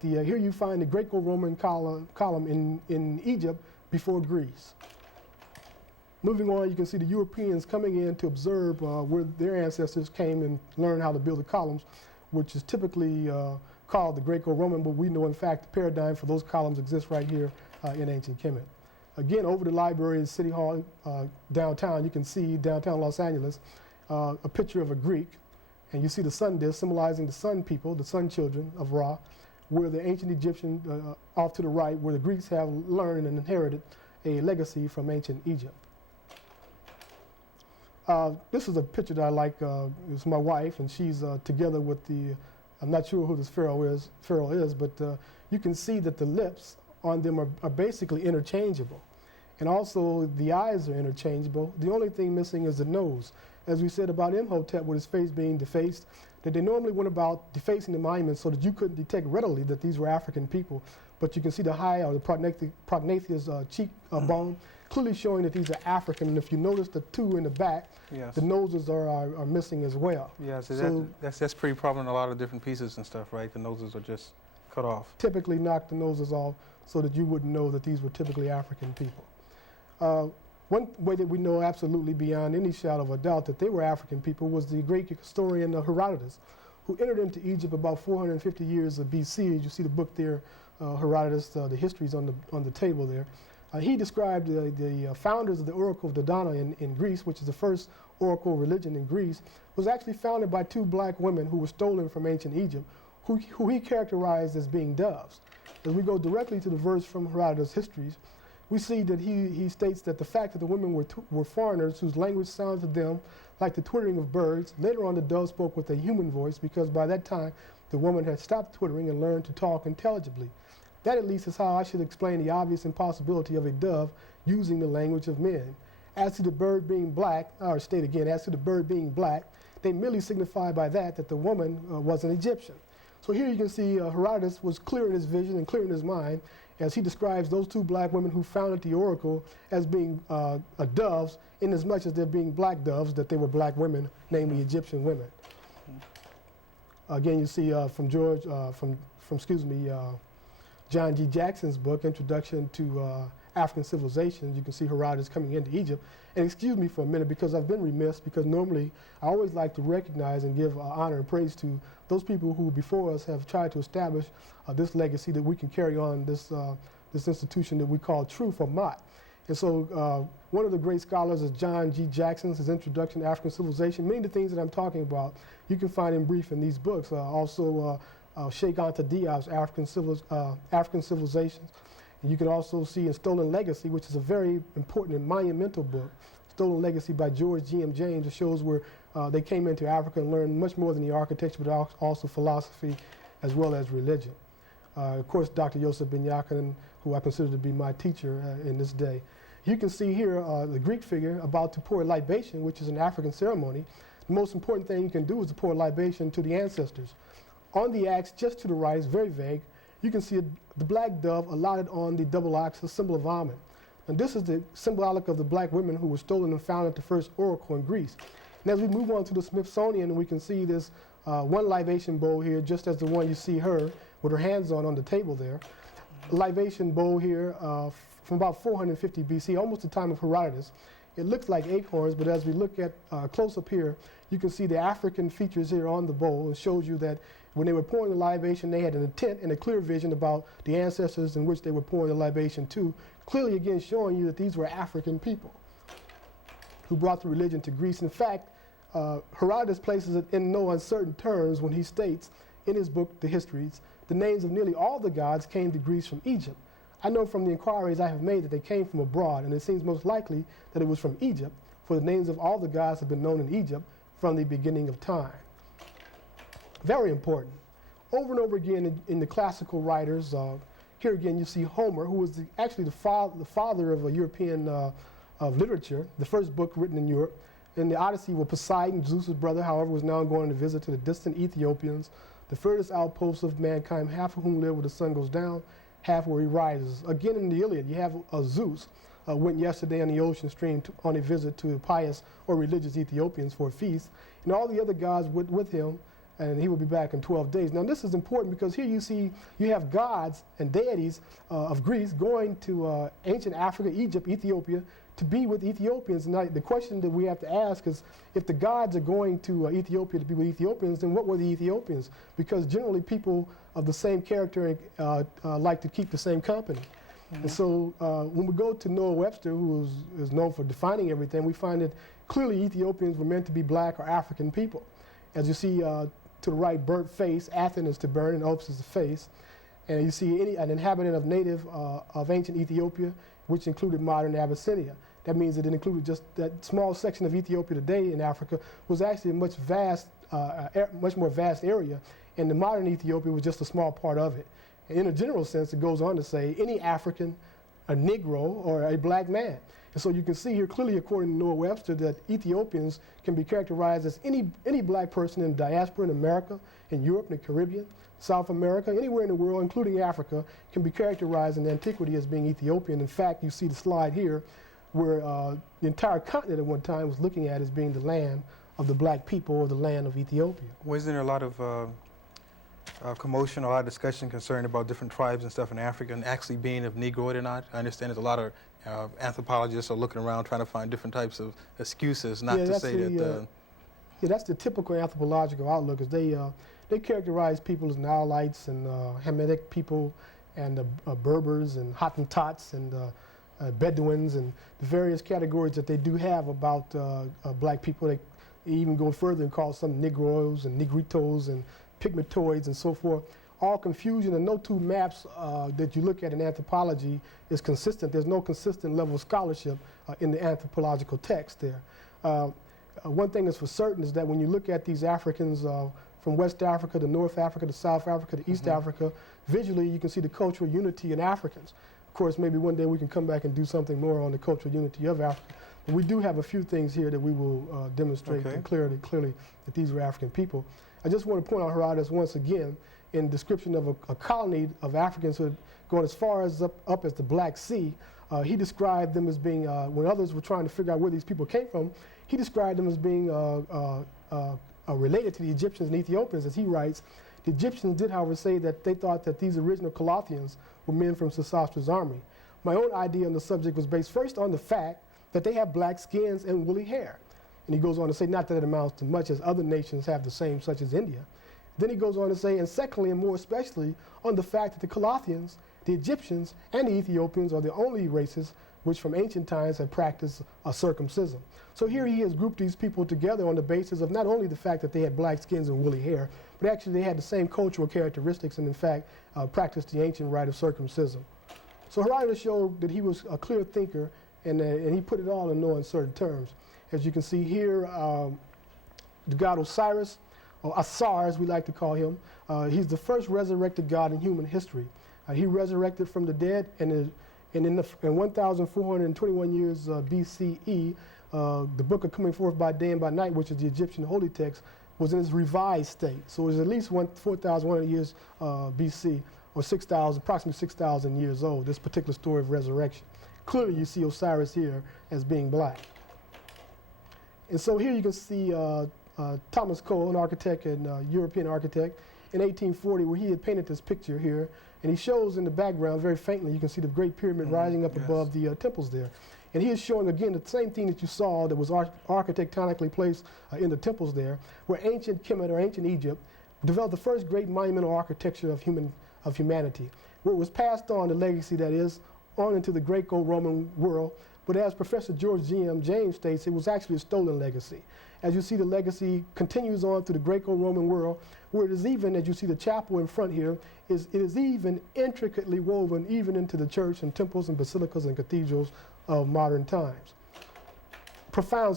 that here you find the Greco-Roman column in Egypt before Greece. Moving on, you can see the Europeans coming in to observe where their ancestors came and learned how to build the columns, which is typically called the Greco-Roman, but we know in fact the paradigm for those columns exists right here in ancient Kemet. Again, over the library and City Hall downtown, you can see downtown Los Angeles a picture of a Greek, and you see the sun disk symbolizing the sun people, the sun children of Ra, where the ancient Egyptian, off to the right, where the Greeks have learned and inherited a legacy from ancient Egypt. This is a picture that I like. It's my wife, and she's together with I'm not sure who this pharaoh is, but you can see that the lips on them are basically interchangeable. And also the eyes are interchangeable. The only thing missing is the nose. As we said about Imhotep with his face being defaced, that they normally went about defacing the monuments so that you couldn't detect readily that these were African people. But you can see the high or the prognathous cheek bone, clearly showing that these are African. And if you notice the two in the back, yes, the noses are missing as well. Yeah, so that's pretty prominent in a lot of different pieces and stuff, right? The noses are just cut off. Typically knock the noses off so that you wouldn't know that these were typically African people. One way that we know absolutely beyond any shadow of a doubt that they were African people was the great historian Herodotus, who entered into Egypt about 450 years of BC. As you see the book there, Herodotus, the histories on the table there. He described the founders of the Oracle of Dodona in Greece, which is the first oracle religion in Greece, was actually founded by two black women who were stolen from ancient Egypt, who he characterized as being doves. As we go directly to the verse from Herodotus' histories, we see that he states that the fact that the women were foreigners whose language sounded to them like the twittering of birds. Later on, the dove spoke with a human voice because by that time, the woman had stopped twittering and learned to talk intelligibly. That at least is how I should explain the obvious impossibility of a dove using the language of men. As to the bird being black, or state again, as to the bird being black, they merely signify by that the woman was an Egyptian. So here you can see Herodotus was clear in his vision and clear in his mind as he describes those two black women who founded the oracle as being doves, in as much as they're being black doves, that they were black women, namely Egyptian women. Again, you see from John G. Jackson's book, Introduction to African Civilizations, you can see Herodotus coming into Egypt. And excuse me for a minute because I've been remiss, because normally I always like to recognize and give honor and praise to those people who before us have tried to establish this legacy that we can carry on this institution that we call Truth or Mott. And so one of the great scholars is John G. Jackson's, his Introduction to African Civilization. Many of the things that I'm talking about you can find in brief in these books. Also Sheikh Anta Diab's African Civilizations. And you can also see in Stolen Legacy, which is a very important and monumental book, Stolen Legacy by George G.M. James. It shows where they came into Africa and learned much more than the architecture, but also philosophy as well as religion. Of course, Dr. Yosef Ben Yakin, who I consider to be my teacher in this day. You can see here the Greek figure about to pour a libation, which is an African ceremony. The most important thing you can do is to pour a libation to the ancestors. On the axe, just to the right, it's very vague, you can see the black dove allotted on the double ox, a symbol of Amen. And this is the symbolic of the black women who were stolen and founded the first oracle in Greece. And as we move on to the Smithsonian, we can see this one libation bowl here, just as the one you see her with her hands on the table there. A libation bowl here from about 450 BC, almost the time of Herodotus. It looks like acorns, but as we look at close up here, you can see the African features here on the bowl. It shows you that when they were pouring the libation, they had an intent and a clear vision about the ancestors in which they were pouring the libation to, clearly again showing you that these were African people who brought the religion to Greece. In fact, Herodotus places it in no uncertain terms when he states in his book, The Histories, the names of nearly all the gods came to Greece from Egypt. I know from the inquiries I have made that they came from abroad, and it seems most likely that it was from Egypt, for the names of all the gods have been known in Egypt from the beginning of time. Very important. Over and over again in the classical writers, here again you see Homer, who was actually the father of European of literature, the first book written in Europe. In the Odyssey were Poseidon, Zeus's brother, however, was now going on a visit to the distant Ethiopians, the furthest outposts of mankind, half of whom live where the sun goes down, half where he rises. Again in the Iliad, you have Zeus went yesterday on the ocean stream on a visit to the pious or religious Ethiopians for a feast, and all the other gods with him and he will be back in 12 days. Now this is important because here you see you have gods and deities of Greece going to ancient Africa, Egypt, Ethiopia, to be with Ethiopians. And the question that we have to ask is, if the gods are going to Ethiopia to be with Ethiopians, then what were the Ethiopians? Because generally people of the same character like to keep the same company. Mm-hmm. And so when we go to Noah Webster, who is known for defining everything, we find that clearly Ethiopians were meant to be black or African people. As you see to the right, burnt face, Athens is to burn, and Opes is the face. And you see an inhabitant of ancient Ethiopia, which included modern Abyssinia. That means that it included just that small section of Ethiopia today in Africa was actually a much more vast area, and the modern Ethiopia was just a small part of it. And in a general sense, it goes on to say any African, a Negro, or a black man. And so you can see here clearly, according to Noah Webster, that Ethiopians can be characterized as any black person in diaspora in America, in Europe, in the Caribbean, South America, anywhere in the world, including Africa, can be characterized in antiquity as being Ethiopian. In fact, you see the slide here where the entire continent at one time was looking at as being the land of the black people, or the land of Ethiopia. Wasn't there a lot of commotion, a lot of discussion concerned about different tribes and stuff in Africa and actually being of Negroid or not? I understand there's a lot of anthropologists are looking around trying to find different types of excuses not to say that. Yeah, that's the typical anthropological outlook, is they characterize people as Nileites and Hamitic people and Berbers and Hottentots and Bedouins and the various categories that they do have about black people. They even go further and call some Negroes and Negritos and Pygmatoids and so forth. All confusion, and no two maps that you look at in anthropology is consistent. There's no consistent level of scholarship in the anthropological text there. One thing that's for certain is that when you look at these Africans from West Africa to North Africa to South Africa to East Africa, visually you can see the cultural unity in Africans. Of course, maybe one day we can come back and do something more on the cultural unity of Africa. But we do have a few things here that we will demonstrate clearly that these were African people. I just want to point out Herodotus once again in description of a colony of Africans who had gone as far as up as the Black Sea. He described them as being, when others were trying to figure out where these people came from, he described them as being related to the Egyptians and Ethiopians. As he writes, the Egyptians did, however, say that they thought that these original Colothians were men from Sesostris' army. My own idea on the subject was based first on the fact that they have black skins and woolly hair. And he goes on to say, not that it amounts to much, as other nations have the same, such as India. Then he goes on to say, and secondly, and more especially, on the fact that the Colothians, the Egyptians, and the Ethiopians are the only races which from ancient times have practiced circumcision. So here he has grouped these people together on the basis of not only the fact that they had black skins and woolly hair, but actually they had the same cultural characteristics and in fact practiced the ancient rite of circumcision. So Herodotus showed that he was a clear thinker, and he put it all in no uncertain terms. As you can see here, the god Osiris, or Asar as we like to call him, he's the first resurrected god in human history. He resurrected from the dead, and in 1,421 years BCE, the book of Coming Forth by Day and by Night, which is the Egyptian holy text, was in its revised state. So it was at least 4,100 years BC, or approximately 6,000 years old, this particular story of resurrection. Clearly you see Osiris here as being black. And so here you can see Thomas Cole, an architect and European architect, in 1840, where he had painted this picture here, and he shows in the background very faintly, you can see the Great Pyramid rising up above the temples there. And he is showing again the same thing that you saw that was architectonically placed in the temples there, where ancient Kemet, or ancient Egypt, developed the first great monumental architecture of humanity, where it was passed on, the legacy that is, on into the Greco-Roman world. But as Professor George G.M. James states, it was actually a stolen legacy. As you see, the legacy continues on through the Greco-Roman world, where it is even, as you see the chapel in front here, it is even intricately woven even into the church and temples and basilicas and cathedrals of modern times. Profound